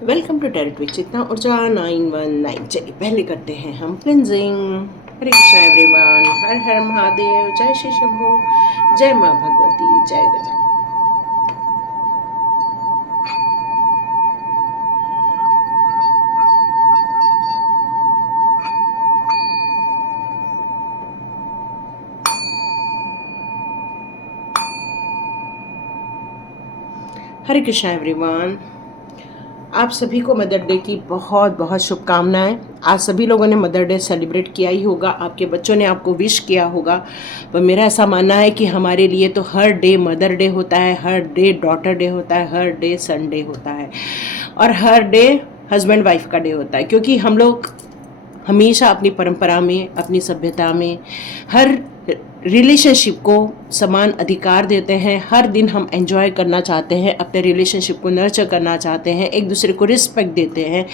Welcome to tarot with चेतना ऊर्जा 919। चलिए पहले करते हैं हम क्लिनजिंग। हरे कृष्णा एवरीवन, हर हर महादेव, जय श्री शंभू, जय माँ भगवती, जय गजा। हरे कृष्णा एवरीवन, आप सभी को मदर डे की बहुत बहुत शुभकामनाएं। आज सभी लोगों ने मदर डे सेलिब्रेट किया ही होगा, आपके बच्चों ने आपको विश किया होगा। पर मेरा ऐसा मानना है कि हमारे लिए तो हर डे मदर डे होता है, हर डे डॉटर डे होता है, हर डे सन डे होता है और हर डे हस्बैंड वाइफ का डे होता है। क्योंकि हम लोग हमेशा अपनी परंपरा में, अपनी सभ्यता में हर रिलेशनशिप को समान अधिकार देते हैं। हर दिन हम एंजॉय करना चाहते हैं, अपने रिलेशनशिप को नर्चर करना चाहते हैं, एक दूसरे को रिस्पेक्ट देते हैं।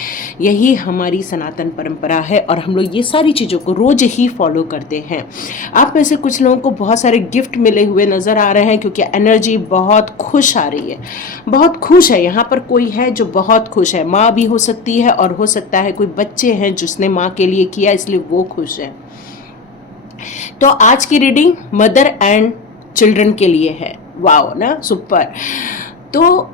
यही हमारी सनातन परंपरा है और हम लोग ये सारी चीज़ों को रोज़ ही फॉलो करते हैं। आप में से कुछ लोगों को बहुत सारे गिफ्ट मिले हुए नज़र आ रहे हैं क्योंकि एनर्जी बहुत खुश आ रही है, बहुत खुश है। यहाँ पर कोई है जो बहुत खुश है, माँ भी हो सकती है और हो सकता है कोई बच्चे हैं जिसने माँ के लिए किया इसलिए वो खुश है। तो आज की रीडिंग मदर एंड चिल्ड्रन के लिए है। वाओ ना, सुपर। तो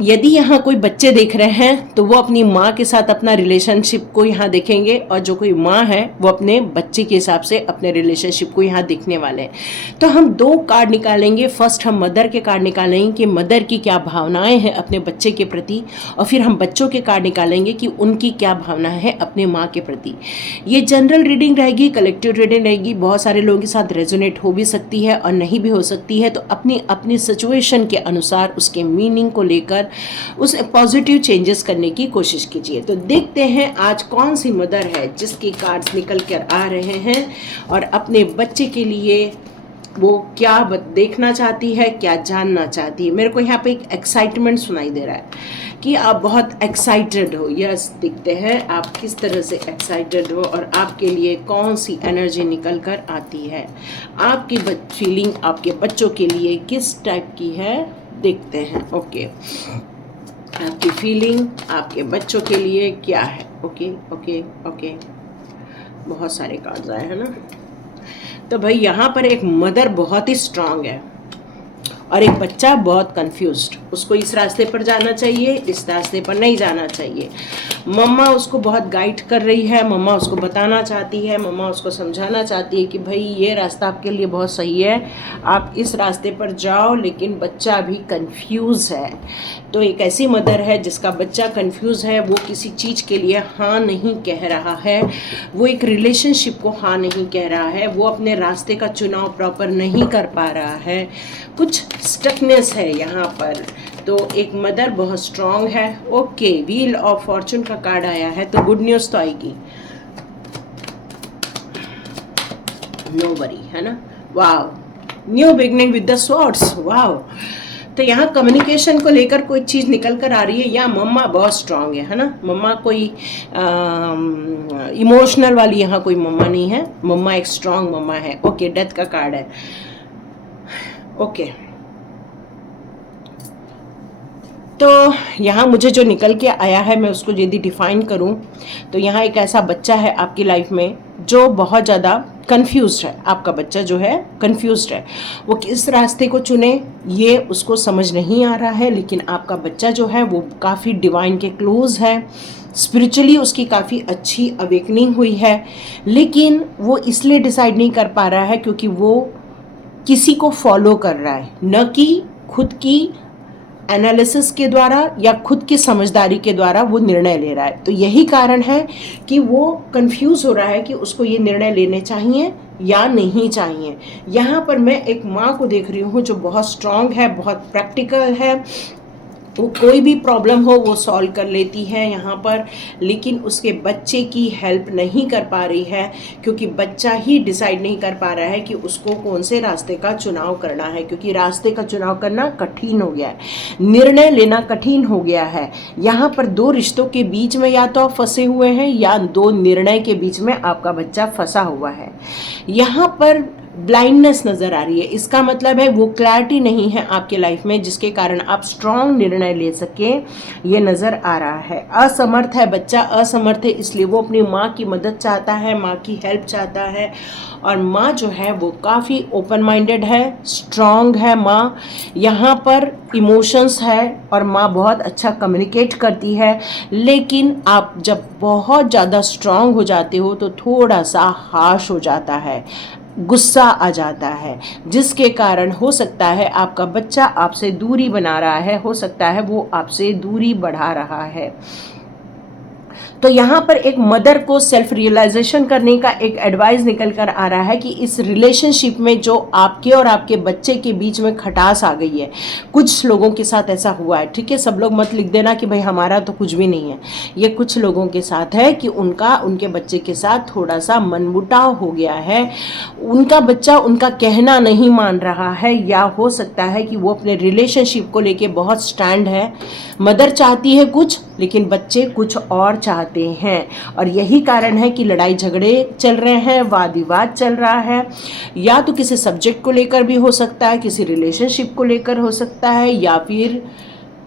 यदि यहाँ कोई बच्चे देख रहे हैं तो वो अपनी माँ के साथ अपना रिलेशनशिप को यहाँ देखेंगे और जो कोई माँ है वो अपने बच्चे के हिसाब से अपने रिलेशनशिप को यहाँ देखने वाले हैं। तो हम दो कार्ड निकालेंगे। फर्स्ट हम मदर के कार्ड निकालेंगे कि मदर की क्या भावनाएं हैं अपने बच्चे के प्रति, और फिर हम बच्चों के कार्ड निकालेंगे कि उनकी क्या भावना है अपने माँ के प्रति। ये जनरल रीडिंग रहेगी, कलेक्टिव रीडिंग रहेगी, बहुत सारे लोगों के साथ रेजोनेट हो भी सकती है और नहीं भी हो सकती है। तो अपनी अपनी सिचुएशन के अनुसार उसके मीनिंग को लेकर उस पॉजिटिव चेंजेस करने की कोशिश कीजिए। तो देखते हैं आज कौन सी मदर है जिसकी कार्ड्स निकल कर आ रहे हैं और अपने बच्चे के लिए वो क्या देखना चाहती है, क्या जानना चाहती है। मेरे को यहाँ पे एक एक्साइटमेंट सुनाई दे रहा है कि आप बहुत एक्साइटेड हो। यस, दिखते हैं आप किस तरह से एक्साइटेड हो और आपके लिए कौन सी एनर्जी निकल कर आती है। आपकी फीलिंग आपके बच्चों के लिए किस टाइप की है, देखते हैं। ओके, आपकी फीलिंग आपके बच्चों के लिए क्या है। ओके ओके ओके, बहुत सारे कार्ड्स आए हैं ना। तो भाई यहाँ पर एक मदर बहुत ही स्ट्रांग है और एक बच्चा बहुत कंफ्यूज्ड। उसको इस रास्ते पर जाना चाहिए, इस रास्ते पर नहीं जाना चाहिए। मम्मा उसको बहुत गाइड कर रही है, मम्मा उसको बताना चाहती है, मम्मा उसको समझाना चाहती है कि भाई ये रास्ता आपके लिए बहुत सही है, आप इस रास्ते पर जाओ। लेकिन बच्चा अभी कंफ्यूज है। तो एक ऐसी मदर है जिसका बच्चा कंफ्यूज है, वो किसी चीज़ के लिए हाँ नहीं कह रहा है, वो एक रिलेशनशिप को हाँ नहीं कह रहा है, वो अपने रास्ते का चुनाव प्रॉपर नहीं कर पा रहा है, कुछ स्टकनेस है यहाँ पर। तो एक मदर बहुत स्ट्रांग है। ओके, व्हील ऑफ फॉर्चून का कार्ड आया है, तो गुड न्यूज़ तो आएगी, नो वरी, है ना। Wow, new beginning with the swords. Wow, तो यहाँ कम्युनिकेशन को लेकर कोई चीज़ निकल कर आ रही है। या मम्मा बहुत स्ट्रांग है ना। मम्मा कोई इमोशनल वाली यहाँ कोई मम्मा नहीं है, मम्मा एक स्ट्रांग मम्मा है। ओके, डेथ का कार्ड है। ओके, तो यहाँ मुझे जो निकल के आया है मैं उसको यदि डिफाइन करूँ तो यहाँ एक ऐसा बच्चा है आपकी लाइफ में जो बहुत ज़्यादा कंफ्यूज्ड है। आपका बच्चा जो है कंफ्यूज्ड है, वो किस रास्ते को चुने ये उसको समझ नहीं आ रहा है। लेकिन आपका बच्चा जो है वो काफ़ी डिवाइन के क्लोज है, स्पिरिचुअली उसकी काफ़ी अच्छी अवेकनिंग हुई है। लेकिन वो इसलिए डिसाइड नहीं कर पा रहा है क्योंकि वो किसी को फॉलो कर रहा है, न कि खुद की एनालिसिस के द्वारा या खुद की समझदारी के द्वारा वो निर्णय ले रहा है। तो यही कारण है कि वो कंफ्यूज हो रहा है कि उसको ये निर्णय लेने चाहिए या नहीं चाहिए। यहाँ पर मैं एक माँ को देख रही हूँ जो बहुत स्ट्रांग है, बहुत प्रैक्टिकल है, वो कोई भी प्रॉब्लम हो वो सॉल्व कर लेती है यहाँ पर। लेकिन उसके बच्चे की हेल्प नहीं कर पा रही है क्योंकि बच्चा ही डिसाइड नहीं कर पा रहा है कि उसको कौन से रास्ते का चुनाव करना है, क्योंकि रास्ते का चुनाव करना कठिन हो गया है, निर्णय लेना कठिन हो गया है। यहाँ पर दो रिश्तों के बीच में या तो आप फंसे हुए हैं या दो निर्णय के बीच में आपका बच्चा फंसा हुआ है। यहाँ पर ब्लाइंडनेस नज़र आ रही है। इसका मतलब है वो क्लैरिटी नहीं है आपके लाइफ में जिसके कारण आप स्ट्रांग निर्णय ले सकें, ये नज़र आ रहा है। असमर्थ है बच्चा, असमर्थ है इसलिए वो अपनी माँ की मदद चाहता है, माँ की हेल्प चाहता है। और माँ जो है वो काफ़ी ओपन माइंडेड है, स्ट्रांग है माँ। यहाँ पर इमोशंस है और माँ बहुत अच्छा कम्युनिकेट करती है। लेकिन आप जब बहुत ज़्यादा स्ट्रांग हो जाते हो तो थोड़ा सा हार्श हो जाता है, गुस्सा आ जाता है, जिसके कारण हो सकता है आपका बच्चा आपसे दूरी बना रहा है, हो सकता है वो आपसे दूरी बढ़ा रहा है। तो यहाँ पर एक मदर को सेल्फ रियलाइजेशन करने का एक एडवाइस निकल कर आ रहा है कि इस रिलेशनशिप में जो आपके और आपके बच्चे के बीच में खटास आ गई है, कुछ लोगों के साथ ऐसा हुआ है, ठीक है, सब लोग मत लिख देना कि भाई हमारा तो कुछ भी नहीं है। ये कुछ लोगों के साथ है कि उनके बच्चे के साथ थोड़ा सा मनमुटाव हो गया है, उनका बच्चा उनका कहना नहीं मान रहा है, या हो सकता है कि वो अपने रिलेशनशिप को लेके बहुत स्टैंड है। मदर चाहती है कुछ लेकिन बच्चे कुछ और चाहते हैं, और यही कारण है कि लड़ाई झगड़े चल रहे हैं, वाद विवाद चल रहा है। या तो किसी सब्जेक्ट को लेकर भी हो सकता है, किसी रिलेशनशिप को लेकर हो सकता है, या फिर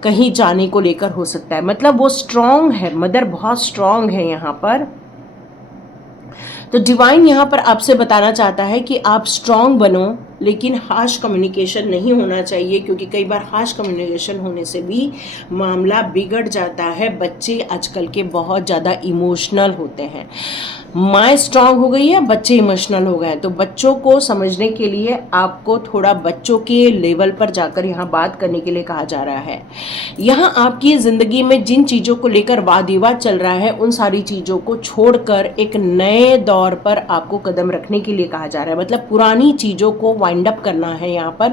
कहीं जाने को लेकर हो सकता है। मतलब वो स्ट्रांग है, मदर बहुत स्ट्रांग है यहाँ पर। तो डिवाइन यहाँ पर आपसे बताना चाहता है कि आप स्ट्रांग बनो, लेकिन हार्श कम्युनिकेशन नहीं होना चाहिए, क्योंकि कई बार हार्श कम्युनिकेशन होने से भी मामला बिगड़ जाता है। बच्चे आजकल के बहुत ज़्यादा इमोशनल होते हैं। माँ स्ट्रांग हो गई है, बच्चे इमोशनल हो गए हैं। तो बच्चों को समझने के लिए आपको थोड़ा बच्चों के लेवल पर जाकर यहाँ बात करने के लिए कहा जा रहा है। यहाँ आपकी ज़िंदगी में जिन चीज़ों को लेकर वाद विवाद चल रहा है, उन सारी चीज़ों को छोड़कर एक नए दौर पर आपको कदम रखने के लिए कहा जा रहा है। मतलब पुरानी चीज़ों को वाइंड अप करना है यहाँ पर,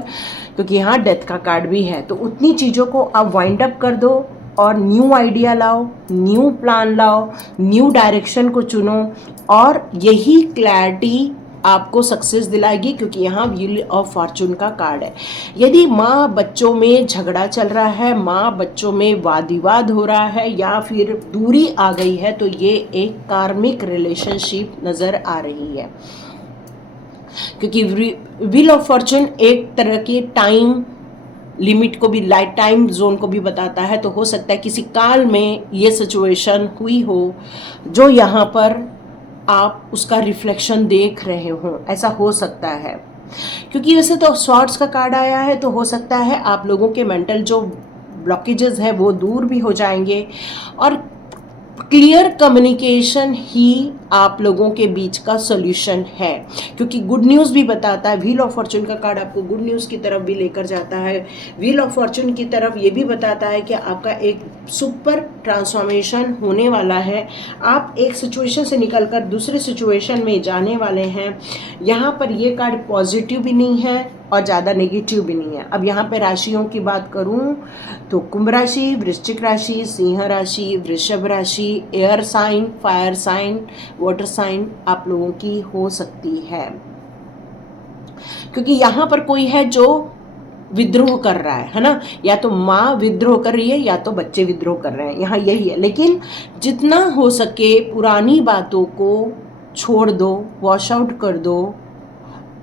क्योंकि यहाँ डेथ का कार्ड भी है। तो उतनी चीज़ों को आप वाइंड अप कर दो और न्यू आइडिया लाओ, न्यू प्लान लाओ, न्यू डायरेक्शन को चुनो, और यही क्लैरिटी आपको सक्सेस दिलाएगी, क्योंकि यहाँ व्हील ऑफ फॉर्चून का कार्ड है। यदि माँ बच्चों में झगड़ा चल रहा है, माँ बच्चों में वाद विवाद हो रहा है, या फिर दूरी आ गई है, तो ये एक कार्मिक रिलेशनशिप नज़र आ रही है। क्योंकि व्हील ऑफ फॉर्चून एक तरह की टाइम लिमिट को भी, लाइफ टाइम जोन को भी बताता है। तो हो सकता है किसी काल में ये सिचुएशन हुई हो जो यहाँ पर आप उसका रिफ्लेक्शन देख रहे हो, ऐसा हो सकता है। क्योंकि वैसे तो स्वॉर्ड्स का कार्ड आया है, तो हो सकता है आप लोगों के मेंटल जो ब्लॉकेजेस है वो दूर भी हो जाएंगे, और क्लियर कम्युनिकेशन ही आप लोगों के बीच का सॉल्यूशन है। क्योंकि गुड न्यूज़ भी बताता है, व्हील ऑफ फॉर्चून का कार्ड आपको गुड न्यूज़ की तरफ भी लेकर जाता है। व्हील ऑफ फॉर्चून की तरफ ये भी बताता है कि आपका एक सुपर ट्रांसफॉर्मेशन होने वाला है, आप एक सिचुएशन से निकलकर दूसरे सिचुएशन में जाने वाले हैं। यहाँ पर ये कार्ड पॉजिटिव भी नहीं है और ज़्यादा नेगेटिव भी नहीं है। अब यहाँ पे राशियों की बात करूँ तो कुंभ राशि, वृश्चिक राशि, सिंह राशि, वृषभ राशि, air sign, fire sign, water sign आप लोगों की हो सकती है। क्योंकि यहाँ पर कोई है जो विद्रोह कर रहा है ना, या तो माँ विद्रोह कर रही है या तो बच्चे विद्रोह कर रहे हैं, यहाँ यही है। लेकिन जितना हो सके पुरानी बातों को छोड़ दो, वॉश आउट कर दो,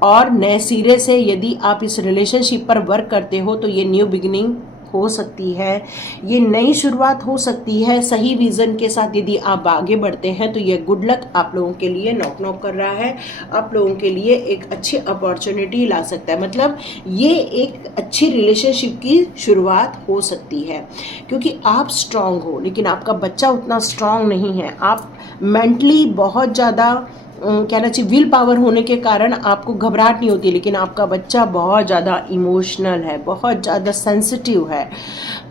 और नए सिरे से यदि आप इस रिलेशनशिप पर वर्क करते हो तो ये न्यू बिगिनिंग हो सकती है, ये नई शुरुआत हो सकती है। सही विज़न के साथ यदि आप आगे बढ़ते हैं तो ये गुड लक आप लोगों के लिए नॉक नॉक कर रहा है, आप लोगों के लिए एक अच्छी अपॉर्चुनिटी ला सकता है। मतलब ये एक अच्छी रिलेशनशिप की शुरुआत हो सकती है, क्योंकि आप स्ट्रांग हो, लेकिन आपका बच्चा उतना स्ट्रांग नहीं है। आप मेंटली बहुत ज़्यादा कहना चाहिए विल पावर होने के कारण आपको घबराहट नहीं होती, लेकिन आपका बच्चा बहुत ज़्यादा इमोशनल है, बहुत ज़्यादा सेंसिटिव है,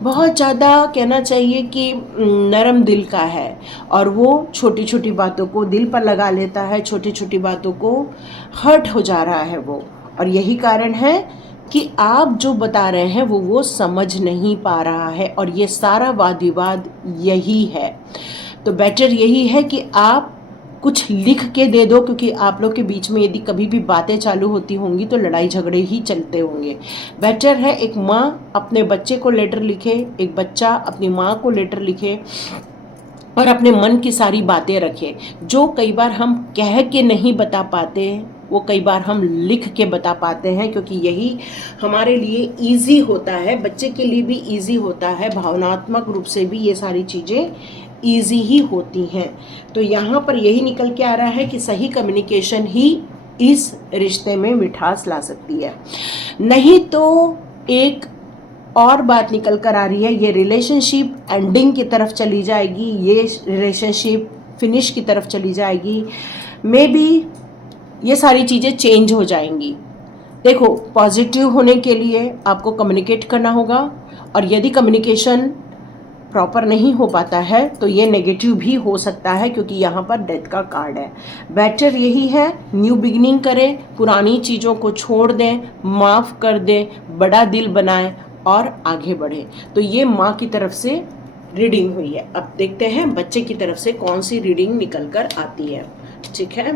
बहुत ज़्यादा कहना चाहिए कि नरम दिल का है, और वो छोटी छोटी बातों को दिल पर लगा लेता है, छोटी छोटी बातों को हर्ट हो जा रहा है वो। और यही कारण है कि आप जो बता रहे हैं वो समझ नहीं पा रहा है, और ये सारा वाद विवाद यही है। तो बेटर यही है कि आप कुछ लिख के दे दो, क्योंकि आप लोग के बीच में यदि कभी भी बातें चालू होती होंगी तो लड़ाई झगड़े ही चलते होंगे। बेटर है एक माँ अपने बच्चे को लेटर लिखे, एक बच्चा अपनी माँ को लेटर लिखे, और अपने मन की सारी बातें रखे, जो कई बार हम कह के नहीं बता पाते, वो कई बार हम लिख के बता पाते हैं, क्योंकि यही हमारे लिए ईजी होता है, बच्चे के लिए भी ईजी होता है, भावनात्मक रूप से भी ये सारी चीज़ें ईजी ही होती हैं। तो यहाँ पर यही निकल के आ रहा है कि सही कम्युनिकेशन ही इस रिश्ते में मिठास ला सकती है। नहीं तो एक और बात निकल कर आ रही है, ये रिलेशनशिप एंडिंग की तरफ चली जाएगी, ये रिलेशनशिप फिनिश की तरफ चली जाएगी, मे बी ये सारी चीज़ें चेंज हो जाएंगी। देखो, पॉजिटिव होने के लिए आपको कम्युनिकेट करना होगा, और यदि कम्युनिकेशन प्रॉपर नहीं हो पाता है तो ये नेगेटिव भी हो सकता है, क्योंकि यहाँ पर डेथ का कार्ड है। बेटर यही है, न्यू बिगिनिंग करें, पुरानी चीज़ों को छोड़ दें, माफ़ कर दें, बड़ा दिल बनाएं और आगे बढ़ें। तो ये माँ की तरफ से रीडिंग हुई है। अब देखते हैं बच्चे की तरफ से कौन सी रीडिंग निकल कर आती है। ठीक है,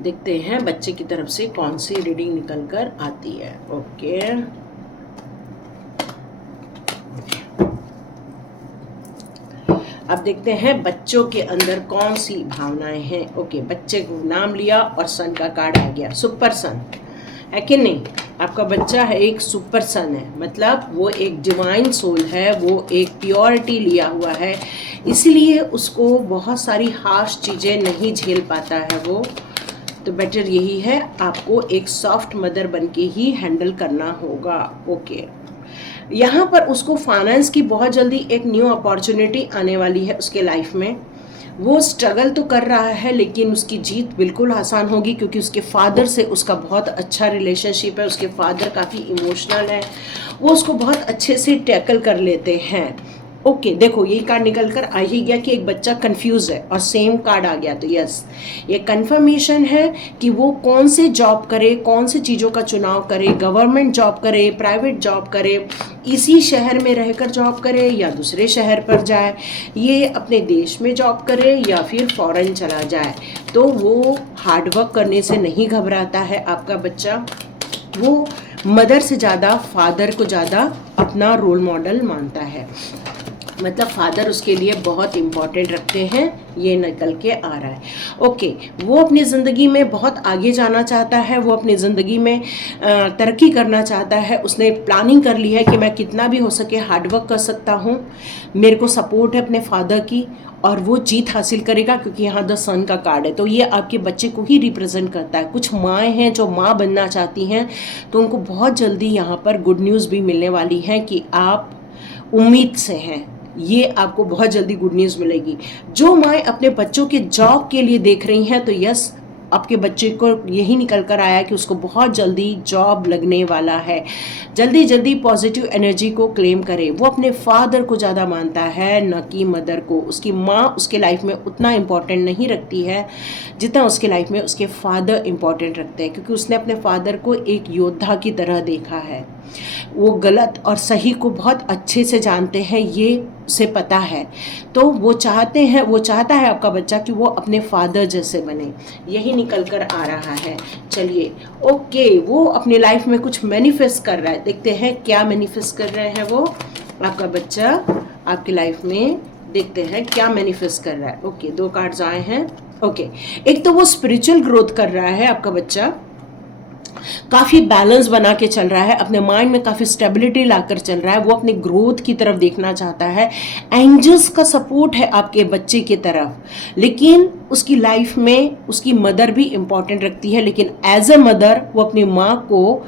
देखते हैं बच्चे की तरफ से कौन सी रीडिंग निकल कर आती है। ओके, अब देखते हैं बच्चों के अंदर कौन सी भावनाएं हैं। ओके, बच्चे को नाम लिया और सन का कार्ड आ गया, सुपर सन है कि नहीं। आपका बच्चा है एक सुपर सन है, मतलब वो एक डिवाइन सोल है, वो एक प्योरिटी लिया हुआ है, इसलिए उसको बहुत सारी हार्श चीज़ें नहीं झेल पाता है वो। तो बेटर यही है, आपको एक सॉफ्ट मदर बनके ही हैंडल करना होगा। ओके, यहाँ पर उसको फाइनेंस की बहुत जल्दी एक न्यू अपॉर्चुनिटी आने वाली है उसके लाइफ में। वो स्ट्रगल तो कर रहा है, लेकिन उसकी जीत बिल्कुल आसान होगी, क्योंकि उसके फादर से उसका बहुत अच्छा रिलेशनशिप है। उसके फादर काफ़ी इमोशनल है, वो उसको बहुत अच्छे से टैकल कर लेते हैं। ओके, देखो ये कार्ड निकल कर आ ही गया कि एक बच्चा कंफ्यूज है, और सेम कार्ड आ गया। तो यस, ये कंफर्मेशन है कि वो कौन से जॉब करे, कौन से चीज़ों का चुनाव करे, गवर्नमेंट जॉब करे, प्राइवेट जॉब करे, इसी शहर में रहकर जॉब करे या दूसरे शहर पर जाए, ये अपने देश में जॉब करे या फिर फॉरेन चला जाए। तो वो हार्डवर्क करने से नहीं घबराता है आपका बच्चा। वो मदर से ज़्यादा फादर को ज़्यादा अपना रोल मॉडल मानता है, मतलब फादर उसके लिए बहुत इम्पॉर्टेंट रखते हैं, ये निकल के आ रहा है। ओके, वो अपनी ज़िंदगी में बहुत आगे जाना चाहता है, वो अपनी ज़िंदगी में तरक्की करना चाहता है। उसने प्लानिंग कर ली है कि मैं कितना भी हो सके हार्डवर्क कर सकता हूँ, मेरे को सपोर्ट है अपने फादर की, और वो जीत हासिल करेगा, क्योंकि यहाँ द सन का कार्ड है। तो ये आपके बच्चे को ही रिप्रेजेंट करता है। कुछ माएँ हैं जो माँ बनना चाहती हैं, तो उनको बहुत जल्दी यहाँ पर गुड न्यूज़ भी मिलने वाली है कि आप उम्मीद से हैं, ये आपको बहुत जल्दी गुड न्यूज़ मिलेगी। जो माएँ अपने बच्चों के जॉब के लिए देख रही हैं, तो यस, आपके बच्चे को यही निकल कर आया कि उसको बहुत जल्दी जॉब लगने वाला है। जल्दी जल्दी पॉजिटिव एनर्जी को क्लेम करे। वो अपने फादर को ज़्यादा मानता है, न कि मदर को। उसकी माँ उसके लाइफ में उतना इम्पॉर्टेंट नहीं रखती है जितना उसके लाइफ में उसके फादर इम्पॉर्टेंट रखते हैं, क्योंकि उसने अपने फादर को एक योद्धा की तरह देखा है। वो गलत और सही को बहुत अच्छे से जानते हैं, ये उसे पता है। तो वो चाहता है आपका बच्चा कि वो अपने फादर जैसे बने, यही निकल कर आ रहा है। चलिए, ओके, वो अपनी लाइफ में कुछ मैनिफेस्ट कर रहा है। देखते हैं क्या मैनिफेस्ट कर रहे हैं वो आपका बच्चा आपकी लाइफ में। देखते हैं क्या मैनिफेस्ट कर रहा है। ओके, 2 कार्ड्स आए हैं। ओके, एक तो वो स्पिरिचुअल ग्रोथ कर रहा है आपका बच्चा, काफ़ी बैलेंस बना के चल रहा है, अपने माइंड में काफ़ी स्टेबिलिटी लाकर चल रहा है। वो अपने ग्रोथ की तरफ देखना चाहता है। एंजल्स का सपोर्ट है आपके बच्चे की तरफ, लेकिन उसकी लाइफ में उसकी मदर भी इम्पॉर्टेंट रखती है। लेकिन एज ए मदर वो अपनी माँ को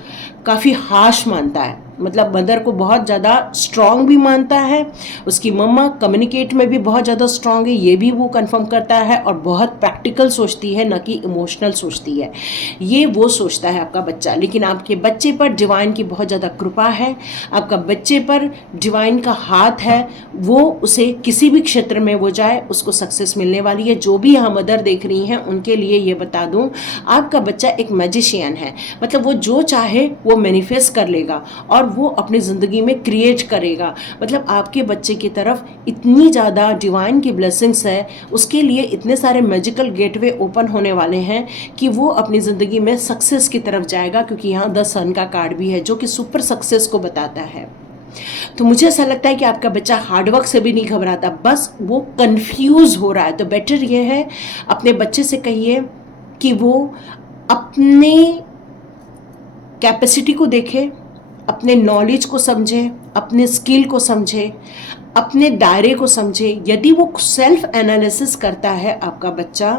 काफ़ी हार्श मानता है, मतलब मदर को बहुत ज़्यादा स्ट्रॉन्ग भी मानता है। उसकी मम्मा कम्युनिकेट में भी बहुत ज़्यादा स्ट्रॉन्ग है, ये भी वो कंफर्म करता है, और बहुत प्रैक्टिकल सोचती है, न कि इमोशनल सोचती है, ये वो सोचता है आपका बच्चा। लेकिन आपके बच्चे पर डिवाइन की बहुत ज़्यादा कृपा है, आपका बच्चे पर डिवाइन का हाथ है। वो उसे किसी भी क्षेत्र में वो जाए उसको सक्सेस मिलने वाली है। जो भी यहाँ मदर देख रही हैं उनके लिए ये बता दूँ, आपका बच्चा एक मैजिशियन है, मतलब वो जो चाहे वो मैनिफेस्ट कर लेगा और वो अपनी ज़िंदगी में क्रिएट करेगा। मतलब आपके बच्चे की तरफ इतनी ज़्यादा डिवाइन की ब्लेसिंग्स है, उसके लिए इतने सारे मैजिकल गेटवे ओपन होने वाले हैं कि वो अपनी ज़िंदगी में सक्सेस की तरफ जाएगा, क्योंकि यहाँ द सन का कार्ड भी है जो कि सुपर सक्सेस को बताता है। तो मुझे ऐसा लगता है कि आपका बच्चा हार्डवर्क से भी नहीं घबराता, बस वो कंफ्यूज हो रहा है। तो बेटर ये है, अपने बच्चे से कहिए कि वो अपने कैपेसिटी को देखे, अपने नॉलेज को समझे, अपने स्किल को समझे, अपने दायरे को समझे। यदि वो सेल्फ एनालिसिस करता है आपका बच्चा,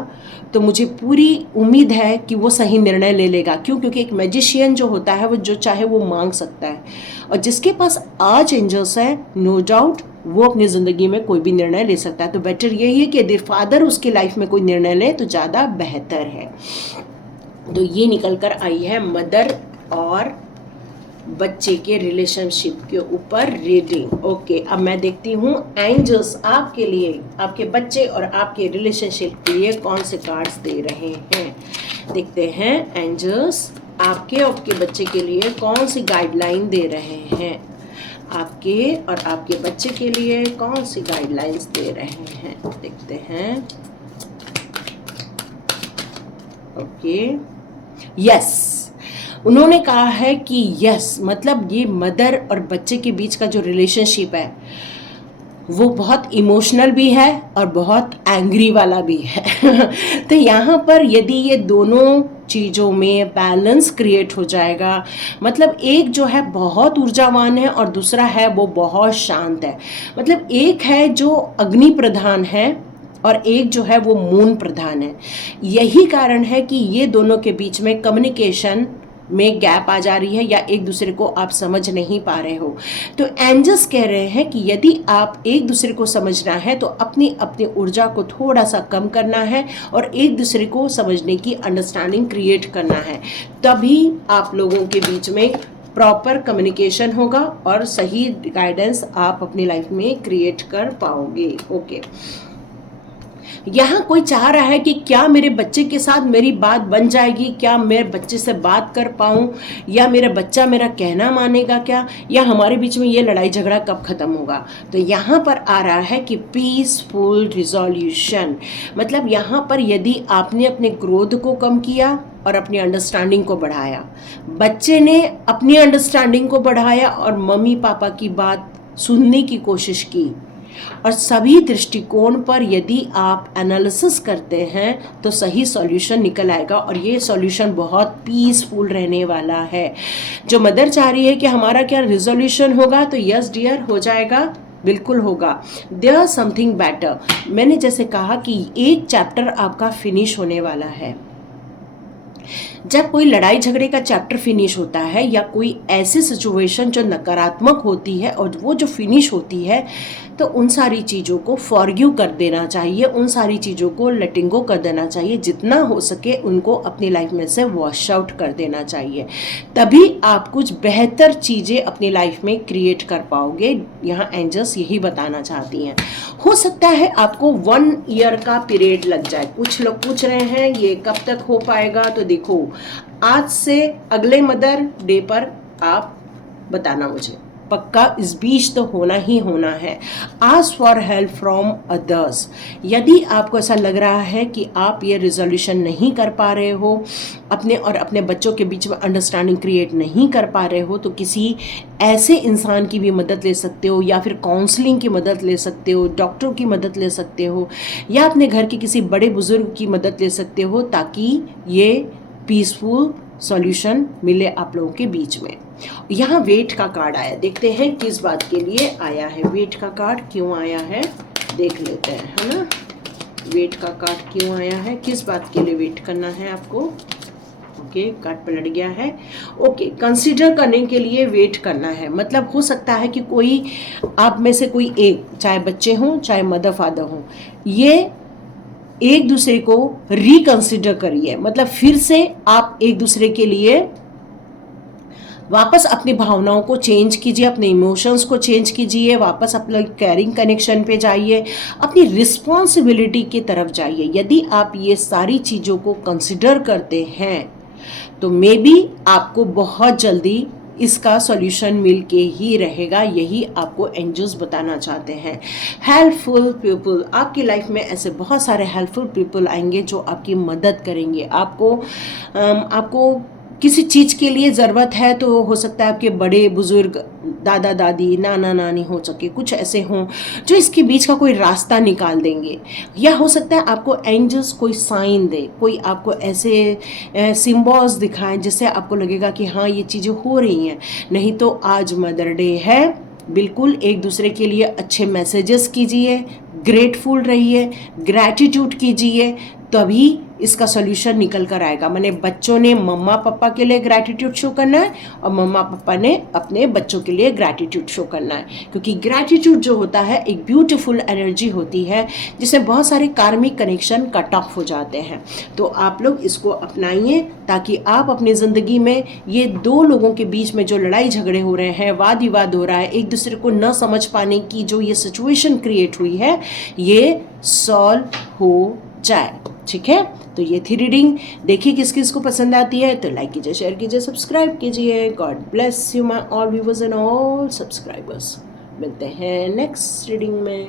तो मुझे पूरी उम्मीद है कि वो सही निर्णय ले लेगा। क्यों? क्योंकि एक मैजिशियन जो होता है वो जो चाहे वो मांग सकता है, और जिसके पास आज एंजल्स है, नो डाउट वो अपनी ज़िंदगी में कोई भी निर्णय ले सकता है। तो बेटर यही है कि यदि फादर उसकी लाइफ में कोई निर्णय ले तो ज़्यादा बेहतर है। तो ये निकल कर आई है मदर और बच्चे के रिलेशनशिप के ऊपर रीडिंग। ओके, अब मैं देखती हूँ एंजल्स आपके लिए, आपके बच्चे और आपके रिलेशनशिप के लिए कौन से कार्ड्स दे रहे हैं। देखते हैं एंजल्स आपके और आपके बच्चे के लिए कौन सी गाइडलाइन दे रहे हैं। आपके और आपके बच्चे के लिए कौन सी गाइडलाइंस दे रहे हैं, देखते हैं। ओके, यस, उन्होंने कहा है कि यस, मतलब ये मदर और बच्चे के बीच का जो रिलेशनशिप है वो बहुत इमोशनल भी है और बहुत एंग्री वाला भी है। तो यहाँ पर यदि ये दोनों चीज़ों में बैलेंस क्रिएट हो जाएगा, मतलब एक जो है बहुत ऊर्जावान है और दूसरा है वो बहुत शांत है, मतलब एक है जो अग्नि प्रधान है और एक जो है वो मून प्रधान है। यही कारण है कि ये दोनों के बीच में कम्युनिकेशन में गैप आ जा रही है या एक दूसरे को आप समझ नहीं पा रहे हो। तो एंजल्स कह रहे हैं कि यदि आप एक दूसरे को समझना है तो अपनी अपनी ऊर्जा को थोड़ा सा कम करना है और एक दूसरे को समझने की अंडरस्टैंडिंग क्रिएट करना है, तभी आप लोगों के बीच में प्रॉपर कम्युनिकेशन होगा और सही गाइडेंस आप अपनी लाइफ में क्रिएट कर पाओगे। ओके, यहाँ कोई चाह रहा है कि क्या मेरे बच्चे के साथ मेरी बात बन जाएगी, क्या मेरे बच्चे से बात कर पाऊँ, या मेरा बच्चा मेरा कहना मानेगा क्या, या हमारे बीच में ये लड़ाई झगड़ा कब ख़त्म होगा। तो यहाँ पर आ रहा है कि पीसफुल रिजोल्यूशन, मतलब यहाँ पर यदि आपने अपने क्रोध को कम किया और अपनी अंडरस्टैंडिंग को बढ़ाया, बच्चे ने अपनी अंडरस्टैंडिंग को बढ़ाया और मम्मी पापा की बात सुनने की कोशिश की, और सभी दृष्टिकोण पर यदि आप एनालिसिस करते हैं तो सही सॉल्यूशन निकल आएगा, और ये सॉल्यूशन बहुत पीसफुल रहने वाला है। जो मदर चाह रही है कि हमारा क्या रिजोल्यूशन होगा, तो यस डियर, हो जाएगा, बिल्कुल होगा। देयर समथिंग बेटर, मैंने जैसे कहा कि एक चैप्टर आपका फिनिश होने वाला है। जब कोई लड़ाई झगड़े का चैप्टर फिनिश होता है या कोई ऐसी सिचुएशन जो नकारात्मक होती है और वो जो फिनिश होती है, तो उन सारी चीज़ों को फॉरगिव कर देना चाहिए, उन सारी चीज़ों को लेटिंग गो कर देना चाहिए, जितना हो सके उनको अपनी लाइफ में से वॉश आउट कर देना चाहिए, तभी आप कुछ बेहतर चीज़ें अपनी लाइफ में क्रिएट कर पाओगे। यहाँ एंजल्स यही बताना चाहती हैं। हो सकता है आपको 1 ईयर का पीरियड लग जाए। कुछ लोग पूछ रहे हैं ये कब तक हो पाएगा, तो देखो आज से अगले मदर डे पर आप बताना मुझे, पक्का इस बीच तो होना ही होना है। Ask for help from others. यदि आपको ऐसा लग रहा है कि आप ये रिजोल्यूशन नहीं कर पा रहे हो, अपने और अपने बच्चों के बीच में अंडरस्टैंडिंग क्रिएट नहीं कर पा रहे हो, तो किसी ऐसे इंसान की भी मदद ले सकते हो, या फिर काउंसलिंग की मदद ले सकते हो, डॉक्टर की मदद ले सकते हो, या अपने घर के किसी बड़े बुजुर्ग की मदद ले सकते हो, ताकि ये पीसफुल सॉल्यूशन मिले आप लोगों के बीच में। यहाँ वेट का कार्ड आया, देखते हैं किस बात के लिए आया है। वेट का कार्ड क्यों आया है देख लेते हैं, है ना। वेट का कार्ड क्यों आया है, किस बात के लिए वेट करना है आपको। ओके, कार्ड पलट गया है। ओके, कंसीडर करने के लिए वेट करना है, मतलब हो सकता है कि कोई आप में से कोई एक, चाहे बच्चे हों चाहे मदर फादर हों, ये एक दूसरे को रिकंसिडर करिए, मतलब फिर से आप एक दूसरे के लिए वापस अपनी भावनाओं को चेंज कीजिए, अपने इमोशंस को चेंज कीजिए, वापस अपने कैरिंग कनेक्शन पे जाइए, अपनी रिस्पॉन्सिबिलिटी की तरफ जाइए। यदि आप ये सारी चीज़ों को कंसिडर करते हैं तो मे बी आपको बहुत जल्दी इसका सॉल्यूशन मिल के ही रहेगा। यही आपको एंजल्स बताना चाहते हैं। हेल्पफुल पीपल, आपकी लाइफ में ऐसे बहुत सारे हेल्पफुल पीपल आएंगे जो आपकी मदद करेंगे, आपको किसी चीज़ के लिए ज़रूरत है तो हो सकता है आपके बड़े बुज़ुर्ग, दादा दादी, नाना नानी हो सके, कुछ ऐसे हों जो इसके बीच का कोई रास्ता निकाल देंगे। या हो सकता है आपको एंजल्स कोई साइन दे, कोई आपको ऐसे सिम्बॉल्स दिखाएं जिससे आपको लगेगा कि हाँ ये चीज़ें हो रही हैं। नहीं तो आज मदर डे है, बिल्कुल एक दूसरे के लिए अच्छे मैसेजेस कीजिए, ग्रेटफुल रहिए, ग्रैटिट्यूड कीजिए, तभी इसका सॉल्यूशन निकल कर आएगा। मैंने बच्चों ने मम्मा पापा के लिए ग्रैटिट्यूड शो करना है और मम्मा पापा ने अपने बच्चों के लिए ग्रैटिट्यूड शो करना है, क्योंकि ग्रैटिट्यूड जो होता है एक ब्यूटीफुल एनर्जी होती है जिसमें बहुत सारे कार्मिक कनेक्शन कट ऑफ हो जाते हैं। तो आप लोग इसको अपनाइए ताकि आप अपनी ज़िंदगी में ये दो लोगों के बीच में जो लड़ाई झगड़े हो रहे हैं, वाद विवाद हो रहा है, एक दूसरे को न समझ पाने की जो ये सिचुएशन क्रिएट हुई है, ये सॉल्व हो जाए। ठीक है, तो ये थी रीडिंग। देखिए किस किस को पसंद आती है तो लाइक कीजिए, शेयर कीजिए, सब्सक्राइब कीजिए। God bless you my all viewers and all subscribers. मिलते हैं नेक्स्ट रीडिंग में।